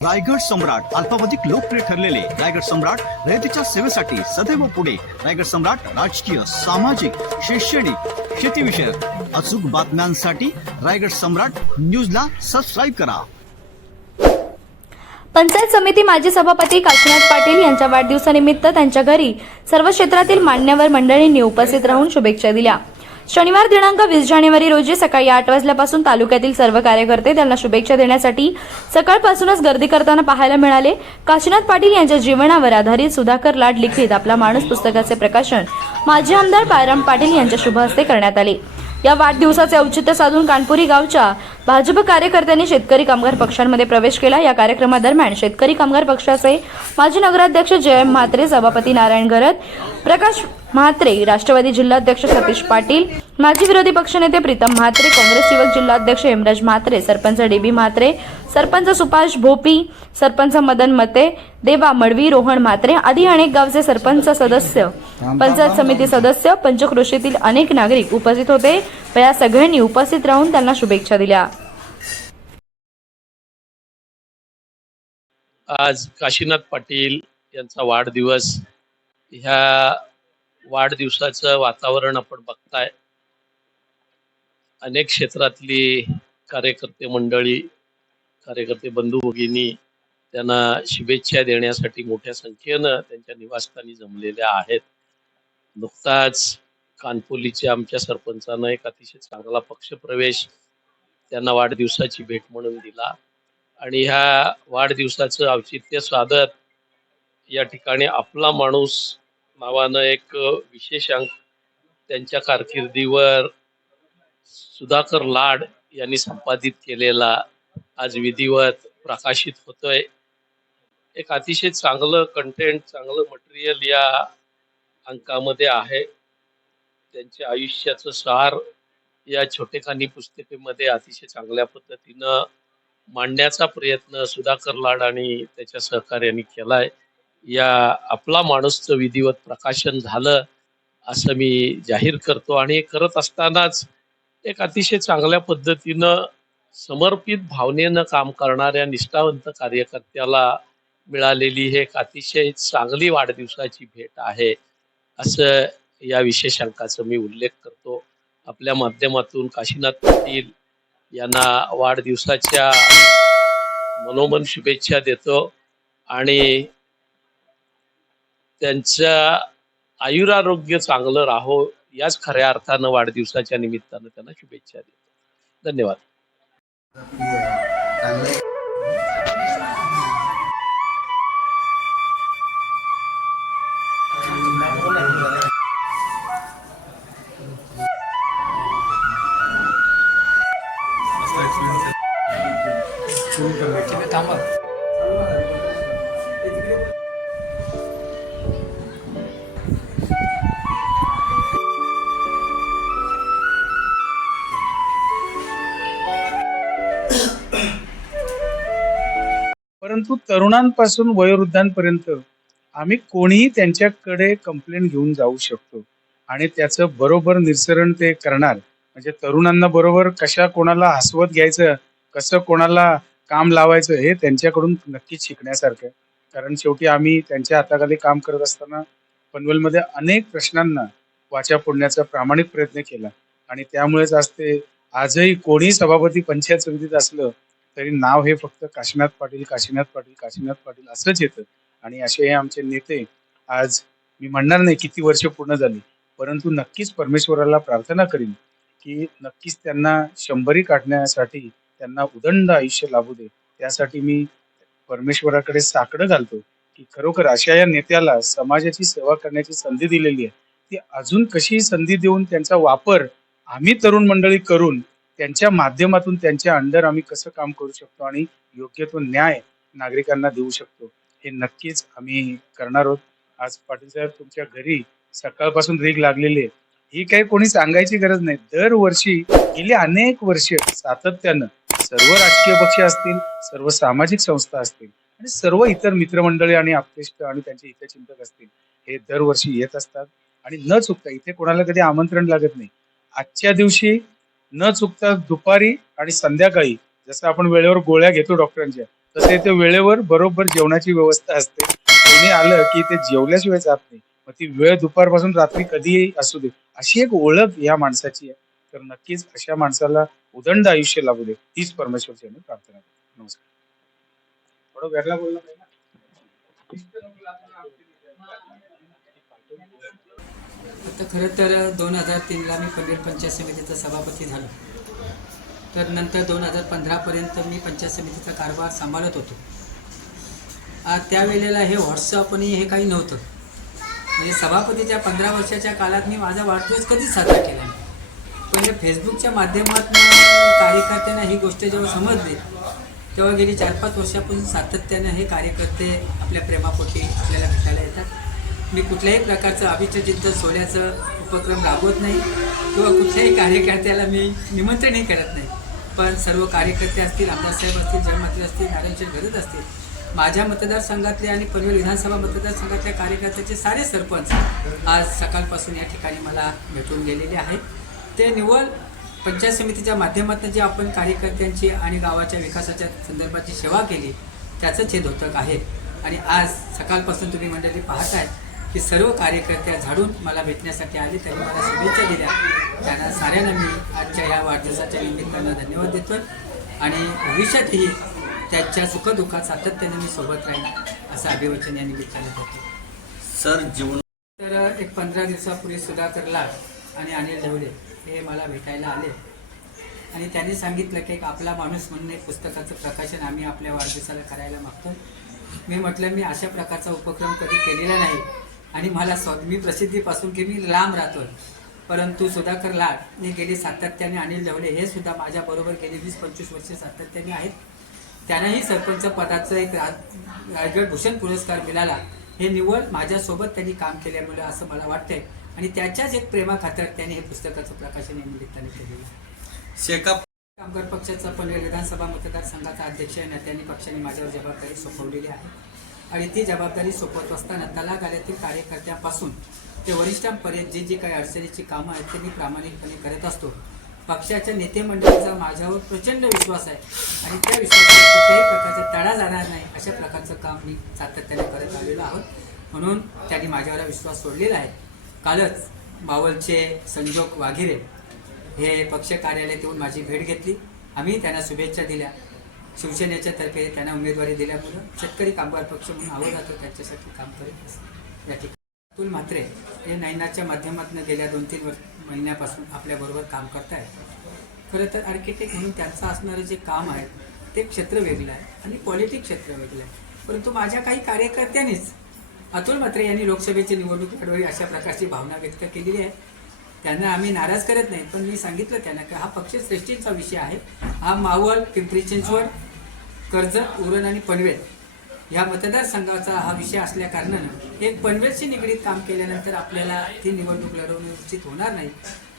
रायगड सम्राट अल्पावधिक लोकप्रिय ठरलेले रायगड सम्राट रयतेच्या सेवेसाठी सदैव पुढे. रायगड सम्राट राजकीय सामाजिक शैक्षणिक शेतीविषयक अचूक बातम्यांसाठी रायगड सम्राट न्यूजला सबस्क्राईब करा. पंचायत समिती माजी सभापती काशीनाथ पाटील यांच्या वाढदिवसानिमित्त त्यांच्या घरी सर्व क्षेत्रातील मान्यवर मंडळींनी उपस्थित राहून शुभेच्छा दिल्या. शनिवार दिनांक वीस जानेवारी रोजी सकाळी आठ वाजल्यापासून तालुक्यातील सर्व कार्यकर्ते त्यांना शुभेच्छा देण्यासाठी सकाळपासूनच गर्दी करताना पाहायला मिळाले. काशीनाथ पाटील यांच्या जीवनावर आधारित सुधाकर लाड लिखित आपला माणूस पुस्तकाचे प्रकाशन माजी आमदार पायराम पाटील यांच्या शुभ हस्ते करण्यात आले. या वाढदिवसाचे औचित्य साधून कानपुरी गावच्या भाजप कार्यकर्त्यांनी शेतकरी कामगार पक्षांमध्ये प्रवेश केला. या कार्यक्रमादरम्यान शेतकरी कामगार पक्षाचे माजी नगराध्यक्ष जयम म्हात्रे सभापती नारायण घरत प्रकाश म्हात्रे राष्ट्रवादी जिल्हाध्यक्ष सतीश पाटील माजी विरोधी पक्षनेते प्रीतम म्हात्रे काँग्रेस युवक जिल्हाध्यक्ष हेमराज म्हात्रे सरपंच डीबी म्हात्रे सरपंच सुभाष भोपी सरपंच मदन मते देवा मडवी रोहन म्हात्रे आदी अनेक गावचे सरपंच सदस्य. पंचायत समिती सदस्य पंचकृषीतील अनेक नागरिक उपस्थित होते व या सगळ्यांनी उपस्थित राहून त्यांना शुभेच्छा दिल्या. आज काशीनाथ पाटील यांचा वाढदिवस ह्या वाढदिवसाचं वातावरण आपण बघताय. अनेक क्षेत्रातली कार्यकर्ते मंडळी कार्यकर्ते बंधू भगिनी त्यांना शुभेच्छा देण्यासाठी मोठ्या संख्येनं त्यांच्या निवासस्थानी जमलेल्या आहेत. नुकताच कानपोलीचे आमच्या सरपंचानं एक अतिशय चांगला पक्षप्रवेश त्यांना वाढदिवसाची भेट म्हणून दिला. आणि ह्या वाढदिवसाचं औचित्य साधत या ठिकाणी आपला माणूस नावानं एक विशेष अंक त्यांच्या कारकिर्दीवर सुधाकर लाड यांनी संपादित केलेला आज विधिवत प्रकाशित होतोय. एक अतिशय चांगलं कंटेंट चांगलं मटेरियल या अंकामध्ये आहे. त्यांच्या आयुष्याचं सार या छोटेखानी पुस्तकेमध्ये अतिशय चांगल्या पद्धतीनं मांडण्याचा प्रयत्न सुधाकर लाड आणि त्याच्या सहकार्याने केलाय. या आपला माणूसचं विधिवत प्रकाशन झालं असं मी जाहीर करतो. आणि हे करत असतानाच एक अतिशय चांगल्या पद्धतीनं समर्पित भावनेनं काम करणाऱ्या निष्ठावंत कार्यकर्त्याला मिळालेली हे एक अतिशय चांगली वाढदिवसाची भेट आहे असं या विशेषांकाचा मी उल्लेख करतो. आपल्या माध्यमातून काशीनाथ पाटील यांना वाढदिवसाच्या मनोमन शुभेच्छा देतो. आणि त्यांच्या आयुरारोग्य चांगलं राहो याच खऱ्या अर्थानं वाढदिवसाच्या निमित्तानं त्यांना शुभेच्छा देतो. धन्यवाद. परंतु तरुणांपासून वयोवृद्धांपर्यंत आम्ही कोणीही त्यांच्याकडे कंप्लेंट घेऊन जाऊ शकतो. आणि त्याचं बरोबर निरसरण ते करणार. म्हणजे तरुणांना बरोबर कशा कोणाला हसवत घ्यायचं कसं कोणाला काम लावायचं हे त्यांच्याकडून नक्कीच शिकण्यासारखं आहे. कारण शेवटी आम्ही त्यांच्या हाताखाली काम करत असताना पनवेलमध्ये अनेक प्रश्नांना वाचा फोडण्याचा प्रामाणिक प्रयत्न केला. आणि त्यामुळेच आज ते आजही कोणी सभापती पंचायत समितीत असलं तरी नाव हे फक्त काशीनाथ पाटील काशीनाथ पाटील काशीनाथ पाटील असंच येतं. आणि असे हे आमचे नेते आज मी म्हणणार नाही किती वर्ष पूर्ण झाली परंतु नक्कीच परमेश्वराला प्रार्थना करीन की नक्कीच त्यांना शंभरी काढण्यासाठी त्यांना उदंड आयुष्य लाभू दे. त्यासाठी मी परमेश्वराकडे साकडं घालतो की खरोखर अशा या नेत्याला समाजाची सेवा करण्याची संधी दिलेली आहे. ती अजून कशी संधी देऊन त्यांचा वापर आम्ही तरुण मंडळी करून त्यांच्या माध्यमातून त्यांच्या अंडर आम्ही कसं काम करू शकतो आणि योग्य तो न्याय नागरिकांना देऊ शकतो हे नक्कीच आम्ही करणार आहोत. आज पाटील साहेब तुमच्या घरी सकाळपासून रीग लागलेली आहे ही काही कोणी सांगायची गरज नाही. दरवर्षी गेली अनेक वर्ष सातत्यानं सर्व राजकीय पक्ष असतील सर्व सामाजिक संस्था असतील आणि सर्व इतर मित्रमंडळी आणि आपतेष्ट आणि त्यांचे हितचिंतक असतील हे दरवर्षी येत असतात. आणि न चुकता इथे कोणाला कधी आमंत्रण लागत नाही. आजच्या दिवशी न चुकता दुपारी आणि संध्याकाळी जसं आपण वेळेवर गोळ्या घेतो डॉक्टरांच्या तसे ते वेळेवर बरोबर जेवणाची व्यवस्था असते. कोणी आलं की ते जेवल्याशिवाय जात नाही. मग ती वेळ दुपारपासून रात्री कधीही असू दे. अशी एक ओळख या माणसाची आहे. तर नक्कीच अशा माणसाला उदंड आयुष्य लागू दे. तीच परमेश्वरची आम्ही प्रार्थना करतो. नमस्कार. थोडं वेगळा बोलला पाहिजे आता खरं तर दोन हजार तीनला मी पनवेल पंचायत समितीचा सभापती झालो. तर नंतर दोन हजार पंधरापर्यंत मी पंचायत समितीचा कारभार सांभाळत होतो. त्यावेळेला हे व्हॉट्सअप आणि हे काही नव्हतं. म्हणजे सभापतीच्या पंधरा वर्षाच्या काळात मी माझा वाढदिवस कधीच साजरा केला नाही. पण हे फेसबुकच्या माध्यमातून कार्यकर्त्यांना ही गोष्ट जेव्हा समजली तेव्हा गेली चार पाच वर्षापासून सातत्यानं हे कार्यकर्ते आपल्या प्रेमापोटी आपल्याला भेटायला येतात. मी कुठल्याही प्रकारचं अभिष्ट सोन्याचं उपक्रम राबवत नाही किंवा कुठल्याही कार्यकर्त्याला मी निमंत्रणही करत नाही. पण सर्व कार्यकर्ते असतील आमदारसाहेब असतील जयमात्री असतील नारायणचे गरज असतील माझ्या मतदारसंघातले आणि पनवेल विधानसभा मतदारसंघातल्या कार्यकर्त्याचे सारे सरपंच आज सकाळपासून या ठिकाणी मला भेटून गेलेले आहेत. ते निवड पंचायत समितीच्या माध्यमातून जे आपण कार्यकर्त्यांची आणि गावाच्या विकासाच्या संदर्भाची सेवा केली त्याचंच हे धोतक आहे. आणि आज सकाळपासून तुम्ही मंडळी पाहताय की सर्व कार्यकर्त्या झाडून मला भेटण्यासाठी आले त्यांनी मला शुभेच्छा दिल्या. त्यांना साऱ्यांना मी आजच्या या वाढदिवसाच्या निमित्तानं धन्यवाद देतोय. आणि भविष्यातही त्यांच्या सुखदुःखात सातत्याने मी सोबत राहीन असं अभिवचन या निमित्तानं करतो सर जीवन तर एक पंधरा दिवसापूर्वी सुधाकर लाड आणि अनिल ढवळे हे मला भेटायला आले. आणि त्यांनी सांगितलं की एक आपला माणूस म्हणून एक पुस्तकाचं प्रकाशन आम्ही आपल्या वाढदिवसाला करायला मागतो मी म्हटलं मी अशा प्रकारचा उपक्रम कधी केलेला नाही. आणि मला स्व मी प्रसिद्धीपासून की मी लांब राहतोय. परंतु सुधाकर लाड हे गेले सातत्याने अनिल ढवळे हे सुद्धा माझ्याबरोबर गेली वीस पंचवीस वर्षे सातत्याने आहेत. त्यांनाही सरपंच पदाचं एक रा रायगड भूषण पुरस्कार मिळाला. हे निवड माझ्यासोबत त्यांनी काम केल्यामुळे असं मला वाटतंय. आणि त्याच्याच एक प्रेमाखातर त्यांनी हे पुस्तकाचं प्रकाशन या निमित्ताने केलेलं शेकाप कामगार पक्षाचा पनवेल विधानसभा मतदारसंघाचा अध्यक्ष आहे. ना त्यांनी पक्षाने माझ्यावर जबाबदारी सोपवलेली आहे. आणि ती जबाबदारी सोपवत असताना तलागाल्यातील कार्यकर्त्यांपासून ते वरिष्ठांपर्यंत जी जी काही अडचणीची कामं आहेत ते मी प्रामाणिकपणे करत असतो. पक्षाच्या नेते मंडळीचा माझ्यावर प्रचंड विश्वास आहे आणि त्या विश्वासाला कुठल्याही प्रकारचा तडा जाणार नाही अशा प्रकारचं काम मी सातत्याने करत आलेलो आहोत. म्हणून त्यांनी माझ्यावर विश्वास सोडलेला आहे. कालच मावलचे संजोग वाघिरे हे पक्ष कार्यालयात येऊन माझी भेट घेतली. आम्ही त्यांना शुभेच्छा दिल्या. शिवसेनेच्या तर्फे त्यांना उमेदवारी दिल्यामुळं शेतकरी कामगार पक्ष म्हणून आवडतो त्यांच्यासाठी काम करत असतो या ठिकाणी. अतुल म्हात्रे हे नैनाच्या माध्यमातून गेल्या दोन तीन वर्ष महिन्यापासून आपल्याबरोबर काम करत आहेत खरं तर आर्किटेक्ट म्हणून त्यांचं असणारं जे काम आहे ते क्षेत्र वेगळं आहे आणि पॉलिटिक क्षेत्र वेगळं आहे. परंतु माझ्या काही कार्यकर्त्यांनीच अतुल म्हात्रे यांनी लोकसभेची निवडणूक लढवली अशा प्रकारची भावना व्यक्त केलेली आहे. त्यांना आम्ही नाराज करत नाही पण मी सांगितलं त्यांना की हा पक्ष श्रेष्ठींचा विषय आहे. हा मावळ पिंपरी चिंचवड कर्जत उरण आणि पनवेल या मतदारसंघाचा हा विषय असल्या कारणानं एक पनवेलशी निगडीत काम केल्यानंतर आपल्याला ती निवडणूक लढवणे उचित होणार नाही.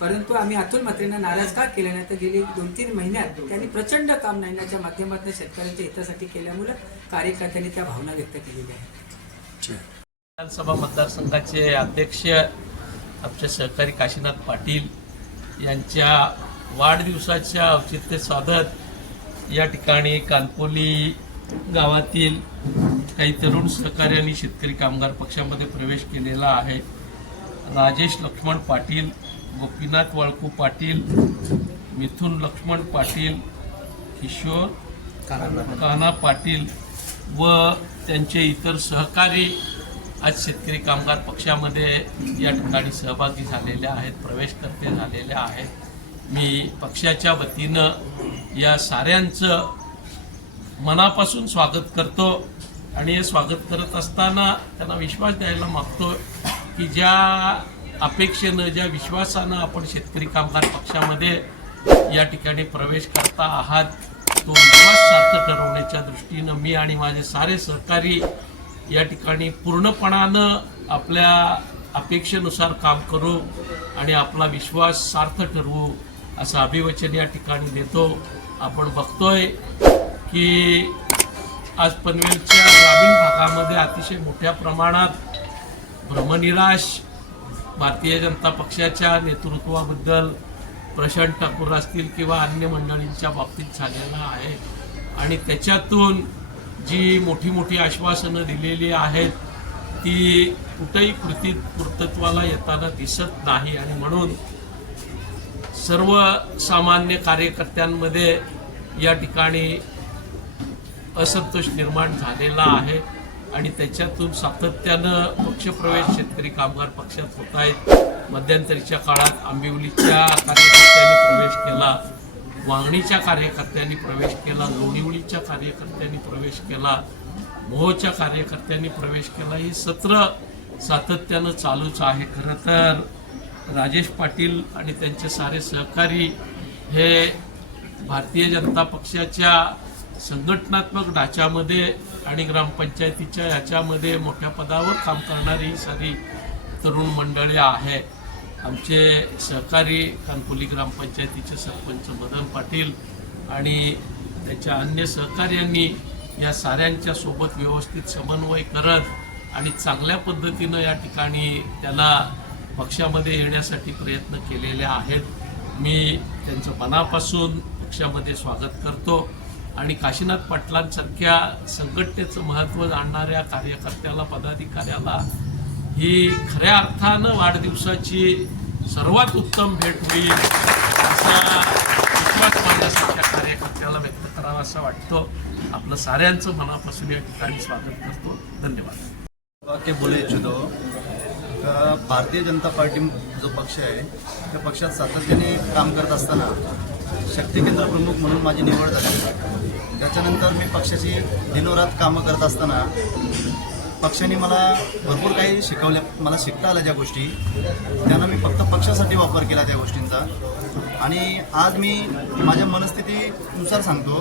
परंतु आम्ही अतुल म्हात्रेंना नाराज का केलं नाही? तर गेली दोन तीन महिन्यात त्यांनी प्रचंड काम नैनाच्या माध्यमातून शेतकऱ्यांच्या हितासाठी केल्यामुळं कार्यकर्त्यांनी त्या भावना व्यक्त केलेल्या आहेत. विधानसभा मतदारसंघाचे अध्यक्ष आमचे सहकारी काशीनाथ पाटील यांच्या वाढदिवसाच्या औचित्य साधत या ठिकाणी कानपोली गावातील काही तरुण सहकारी आणि शेतकरी कामगार पक्षामध्ये प्रवेश केलेला आहे. राजेश लक्ष्मण पाटील गोपीनाथ वाळकू पाटील मिथुन लक्ष्मण पाटील किशोर कान्हा पाटील व त्यांचे इतर सहकारी आज शेतकरी कामगार पक्षामध्ये या ठिकाणी सहभागी झालेले आहेत प्रवेशकर्ते झालेले आहेत. मी पक्षाच्या वतीनं या साऱ्यांचं मनापासून स्वागत करतो आणि हे स्वागत करत असताना त्यांना विश्वास द्यायला मागतो की ज्या अपेक्षेनं ज्या विश्वासानं आपण शेतकरी कामगार पक्षामध्ये या ठिकाणी प्रवेश करता आहात तो विश्वास सार्थ ठरवण्याच्या दृष्टीनं मी आणि माझे सारे सहकारी या ठिकाणी पूर्णपणानं आपल्या अपेक्षेनुसार काम करू आणि आपला विश्वास सार्थ ठरवू असं अभिवचन या ठिकाणी देतो. आपण बघतोय की आज पनवेलच्या ग्रामीण भागामध्ये अतिशय मोठ्या प्रमाणात भ्रमनिराश भारतीय जनता पक्षाच्या नेतृत्वाबद्दल प्रशांत ठाकूर असतील किंवा अन्य मंडळींच्या बाबतीत झालेला आहे. आणि त्याच्यातून जी मोठी मोठी आश्वासनं दिलेली आहेत ती कुठेही कृती पूर्तत्वाला येताना दिसत नाही. आणि म्हणून सर्व सामान्य कार्यकर्त्यांमध्ये या ठिकाणी असंतोष निर्माण झालेला आहे आणि त्याच्यातून सातत्यानं पक्षप्रवेश शेतकरी कामगार पक्षात होत आहेत. मध्यंतरीच्या काळात आंबिवलीच्या कार्यकर्त्यांनी प्रवेश केला वांगणीच्या कार्यकर्त्यांनी प्रवेश केला लोणिवळीच्या कार्यकर्त्यांनी प्रवेश केला मोहच्या कार्यकर्त्यांनी प्रवेश केला हे सत्र सातत्यानं चालूच आहे. खरं तर राजेश पाटील आणि त्यांचे सारे सहकारी हे भारतीय जनता पक्षाच्या संघटनात्मक ढाच्यामध्ये आणि ग्रामपंचायतीच्या याच्यामध्ये मोठ्या पदावर काम करणारी ही सारी तरुण मंडळी आहे. आमचे सहकारी कानपुली ग्रामपंचायतीचे सरपंच मदन पाटील आणि त्याच्या अन्य सहकार्यांनी या साऱ्यांच्या सोबत व्यवस्थित समन्वय करत आणि चांगल्या पद्धतीनं या ठिकाणी त्यांना पक्षामध्ये येण्यासाठी प्रयत्न केलेले आहेत. मी त्यांचं मनापासून पक्षामध्ये स्वागत करतो. आणि काशीनाथ पाटलांसारख्या संघटनेचं महत्त्व जाणणाऱ्या कार्यकर्त्याला पदाधिकाऱ्याला ही खऱ्या अर्थानं वाढदिवसाची सर्वात उत्तम भेट होईल असा विश्वास माझ्यासारख्या कार्यकर्त्याला व्यक्त करावा असा वाटतो. आपलं साऱ्यांचं मनापासून या ठिकाणी स्वागत करतो. धन्यवाद. वाक्य बोलू इच्छितो. का भारतीय जनता पार्टी जो पक्ष आहे त्या पक्षात सातत्याने काम करत असताना शक्ती केंद्र प्रमुख म्हणून माझी निवड झाली. त्याच्यानंतर मी पक्षाची दिनोरात कामं करत असताना पक्षाने मला भरपूर काही शिकवल्या मला शिकता आल्या ज्या गोष्टी. त्यांना मी फक्त पक्षासाठी वापर केला त्या गोष्टींचा. आणि आज मी माझ्या मनस्थितीनुसार सांगतो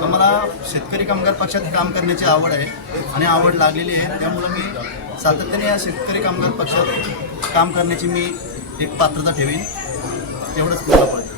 का मला शेतकरी कामगार पक्षात काम करण्याची आवड आहे आणि आवड लागलेली आहे. त्यामुळं मी सातत्याने या शेतकरी कामगार पक्षात काम करण्याची मी एक पात्रता ठेवीन. एवढंच मला पडतं